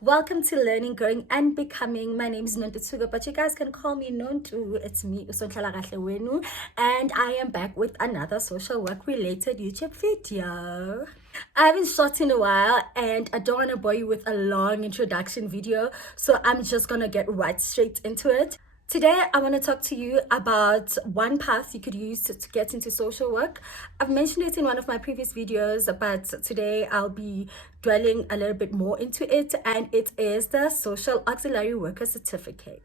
Welcome to Learning, Growing, and Becoming. My name is Nontutuga, but you guys can call me Nontu. It's me, Usonhlalakahle Wenu, and I am back with another social work related YouTube video. I haven't shot in a while, and I don't want to bore you with a long introduction video, so I'm just gonna get right straight into it. Today, I want to talk to you about one path you could use to get into social work. I've mentioned it in one of my previous videos, but today I'll be dwelling a little bit more into it, and it is the Social Auxiliary Worker Certificate.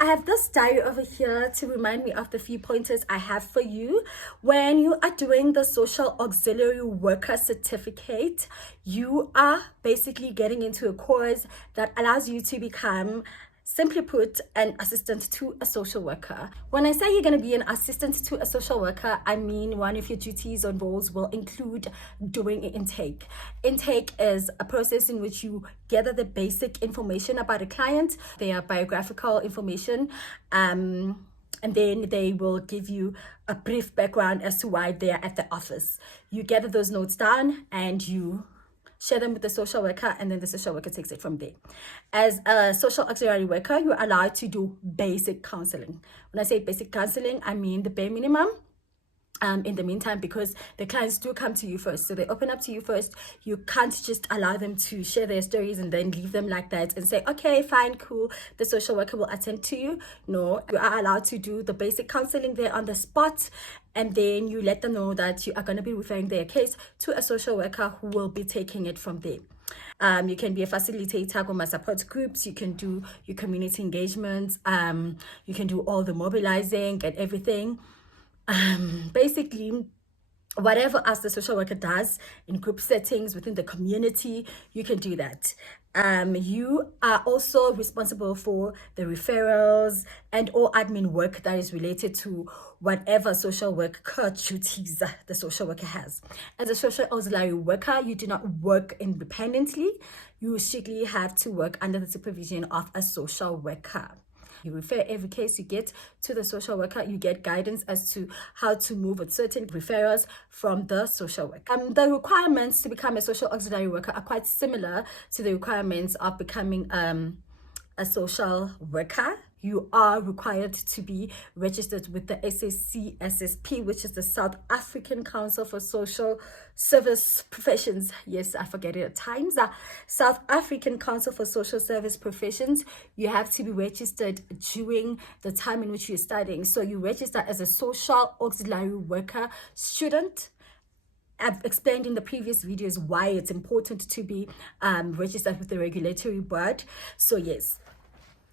I have this diary over here to remind me of the few pointers I have for you. When you are doing the Social Auxiliary Worker Certificate, you are basically getting into a course that allows you to become, simply put, an assistant to a social worker. When I say you're going to be an assistant to a social worker, I mean one of your duties or roles will include doing an intake. Intake is a process in which you gather the basic information about a client, their biographical information, and then they will give you a brief background as to why they're at the office. You gather those notes down and you share them with the social worker, and then the social worker takes it from there. As a social auxiliary worker, you're allowed to do basic counseling. When I say basic counseling, I mean the bare minimum. In the meantime, because the clients do come to you first, so they open up to you first. You can't just allow them to share their stories and then leave them like that and say, okay, fine, cool, the social worker will attend to you. No, you are allowed to do the basic counseling there on the spot, and then you let them know that you are going to be referring their case to a social worker who will be taking it from there. You can be a facilitator with my support groups. You can do your community engagements. You can do all the mobilizing and everything. Basically, whatever else the social worker does in group settings within the community, you can do that. You are also responsible for the referrals and all admin work that is related to whatever social worker duties the social worker has. As a social auxiliary worker, you do not work independently. You strictly have to work under the supervision of a social worker. You refer every case you get to the social worker. You get guidance as to how to move with certain referrals from the social worker. The requirements to become a social auxiliary worker are quite similar to the requirements of becoming a social worker. You are required to be registered with the SSP, which is the South African Council for Social Service Professions. Yes, I forget it at times. South African Council for Social Service Professions. You have to be registered during the time in which you're studying. So you register as a social auxiliary worker student. I've explained in the previous videos why it's important to be registered with the regulatory board. So yes,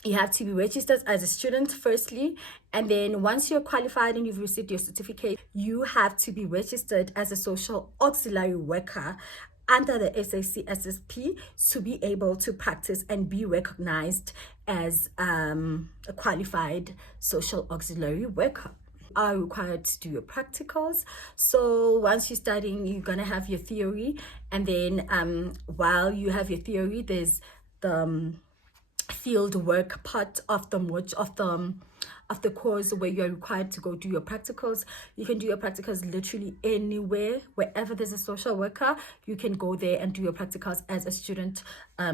you have to be registered as a student firstly, and then once you're qualified and you've received your certificate, you have to be registered as a social auxiliary worker under the SSP to be able to practice and be recognized as a qualified social auxiliary worker. Are required to do your practicals. So once you're studying, you're gonna have your theory, and then while you have your theory, there's the field work part of the course where you're required to go do your practicals. You can do your practicals literally anywhere, wherever there's a social worker. You can go there and do your practicals as a student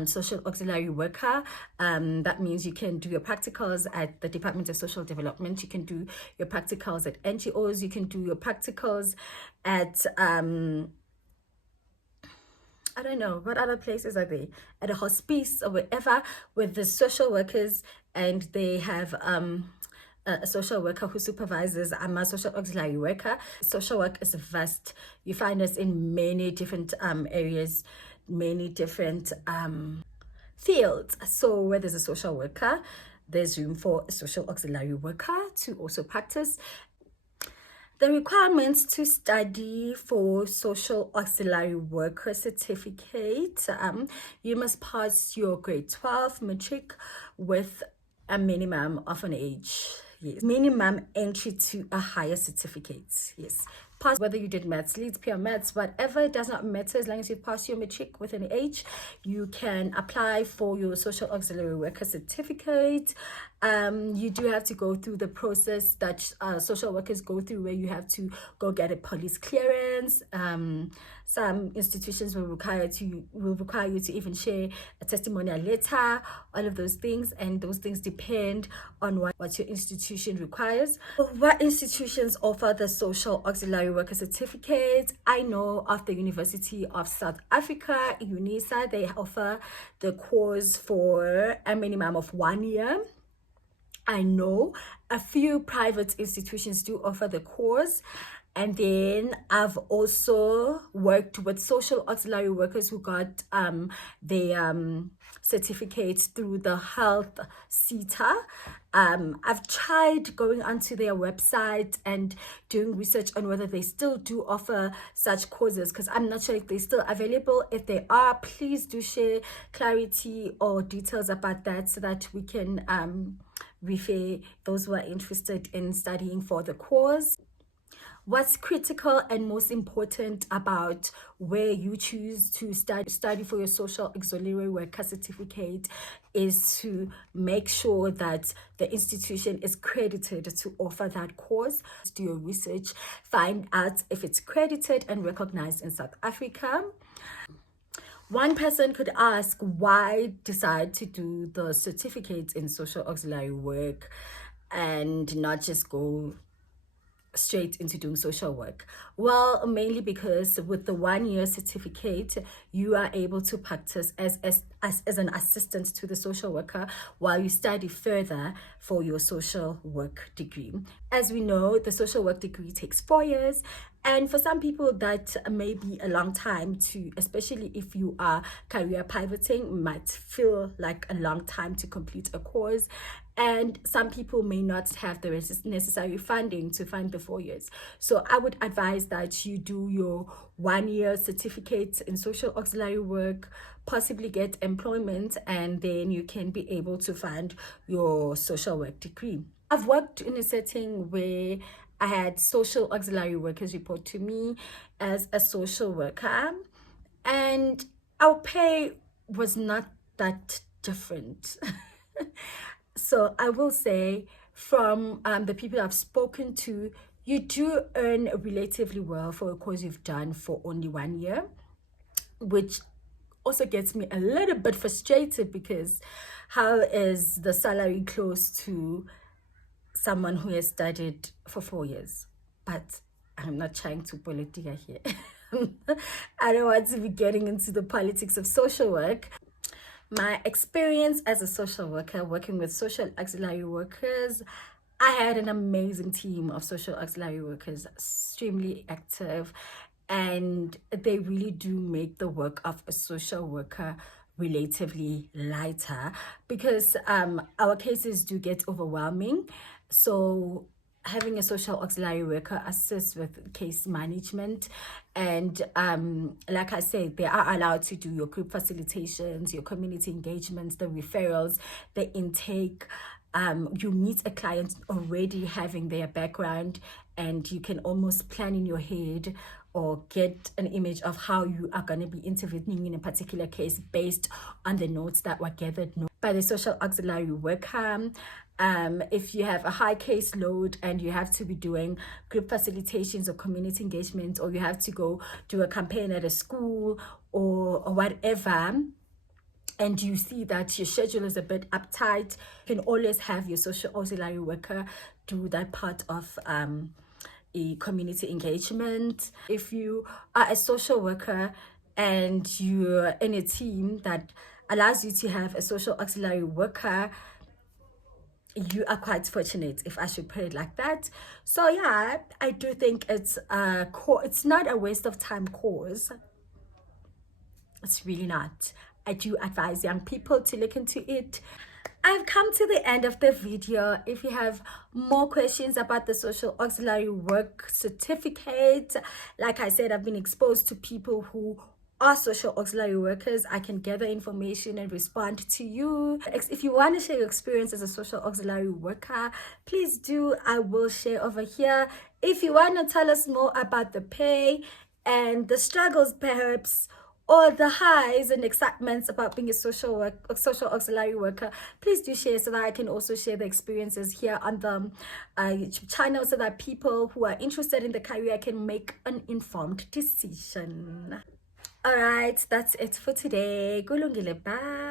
social auxiliary worker. That means you can do your practicals at the Department of Social Development. You can do your practicals at NGOs. You can do your practicals at I don't know, what other places are they? At a hospice or wherever, with the social workers, and they have a social worker who supervises. I'm a social auxiliary worker. Social work is vast. You find us in many different areas, many different fields. So where there's a social worker, there's room for a social auxiliary worker to also practice. The requirements to study for social auxiliary worker certificate, you must pass your grade 12 matric with a minimum of an age. Yes. Minimum entry to a higher certificate. Yes. Pass, whether you did maths, leads, pure maths, whatever, it does not matter. As long as you pass your matric with an age, you can apply for your social auxiliary worker certificate. You do have to go through the process that social workers go through, where you have to go get a police clearance. Some institutions will require you to even share a testimonial letter, all of those things, and those things depend on what your institution requires. What institutions offer the social auxiliary worker certificate? I know of the University of South Africa, UNISA, they offer the course for a minimum of 1 year. I know a few private institutions do offer the course. And then I've also worked with social auxiliary workers who got their certificates through the health CETA. I've tried going onto their website and doing research on whether they still do offer such courses, because I'm not sure if they're still available. If they are, please do share clarity or details about that so that we can refer those who are interested in studying for the course. What's critical and most important about where you choose to study for your social auxiliary worker certificate is to make sure that the institution is credited to offer that course. Do your research, find out if it's credited and recognized in South Africa. One person could ask, why decide to do the certificate in social auxiliary work and not just go straight into doing social work? Well, mainly because with the 1 year certificate, you are able to practice as an assistant to the social worker while you study further for your social work degree. As we know, the social work degree takes 4 years, and for some people that may be a long time to, especially if you are career pivoting, might feel like a long time to complete a course. And some people may not have the necessary funding to fund the 4 years. So I would advise that you do your 1 year certificate in social auxiliary work, possibly get employment, and then you can be able to fund your social work degree. I've worked in a setting where I had social auxiliary workers report to me as a social worker, and our pay was not that different. So I will say, from the people I've spoken to, you do earn relatively well for a course you've done for only 1 year, which also gets me a little bit frustrated, because how is the salary close to someone who has studied for 4 years? But I'm not trying to politica here. I don't want to be getting into the politics of social work. My experience as a social worker, working with social auxiliary workers, I had an amazing team of social auxiliary workers, extremely active, and they really do make the work of a social worker relatively lighter, because our cases do get overwhelming. So having a social auxiliary worker assists with case management, and like I said, they are allowed to do your group facilitations, your community engagements, the referrals, the intake. You meet a client already having their background, and you can almost plan in your head or get an image of how you are going to be intervening in a particular case based on the notes that were gathered by the social auxiliary worker. If you have a high caseload and you have to be doing group facilitations or community engagement, or you have to go do a campaign at a school or whatever, and you see that your schedule is a bit uptight, you can always have your social auxiliary worker do that part of a community engagement. If you are a social worker and you're in a team that allows you to have a social auxiliary worker, you are quite fortunate, if I should put it like that. So yeah, I do think it's not a waste of time course. It's really not. I do advise young people to look into it. I've come to the end of the video. If you have more questions about the social auxiliary work certificate, like I said, I've been exposed to people who are social auxiliary workers. I can gather information and respond to you. If you want to share your experience as a social auxiliary worker, please do. I will share over here. If you want to tell us more about the pay and the struggles perhaps or the highs and excitements about being a social auxiliary worker, please do share so that I can also share the experiences here on the YouTube channel, so that people who are interested in the career can make an informed decision. All right, that's it for today. Kulungile, bye.